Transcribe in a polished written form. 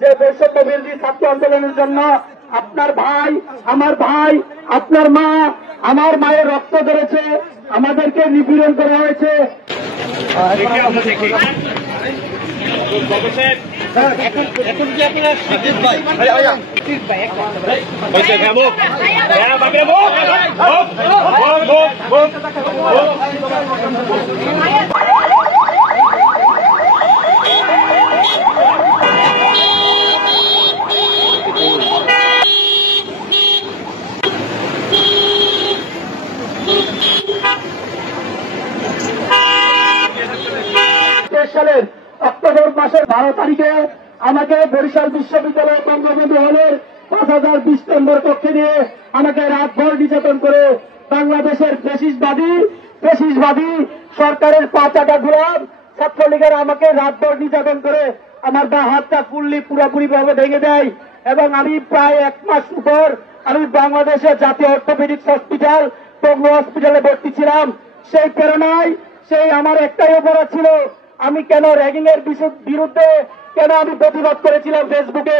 যে বৈষম্য বিরোধী ছাত্র আন্দোলনের জন্য আপনার ভাই, আপনার মা, আমার মায়ের রক্ত ধরেছে, আমাদেরকে নিপীড়ন করা হয়েছে। এখন কি আপনারা সালের অক্টোবর মাসের 12 তারিখে আমাকে বরিশাল বিশ্ববিদ্যালয় বঙ্গবন্ধু হলের 5020 নম্বর কক্ষে নিয়ে আমাকে রাতভর নির্যাতন করে বাংলাদেশের ফ্যাসিস্টবাদী সরকারের পাঁচাটা গোলাম ছাত্রলীগের আমাকে রাতভর নির্যাতন করে আমার বা হাতটা পুরোপুরি ভাবে ভেঙে দেয় এবং আমি প্রায় 1 মাস উপর আমি বাংলাদেশের জাতীয় অর্থোপেডিক্স হসপিটাল পঙ্গু হসপিটালে ভর্তি ছিলাম। সেই প্রেরণায় সেই আমার একটাই অপরাধ ছিল, আমি কেন র্যাগিং এর বিরুদ্ধে কেন আমি প্রতিবাদ করেছিলাম ফেসবুকে।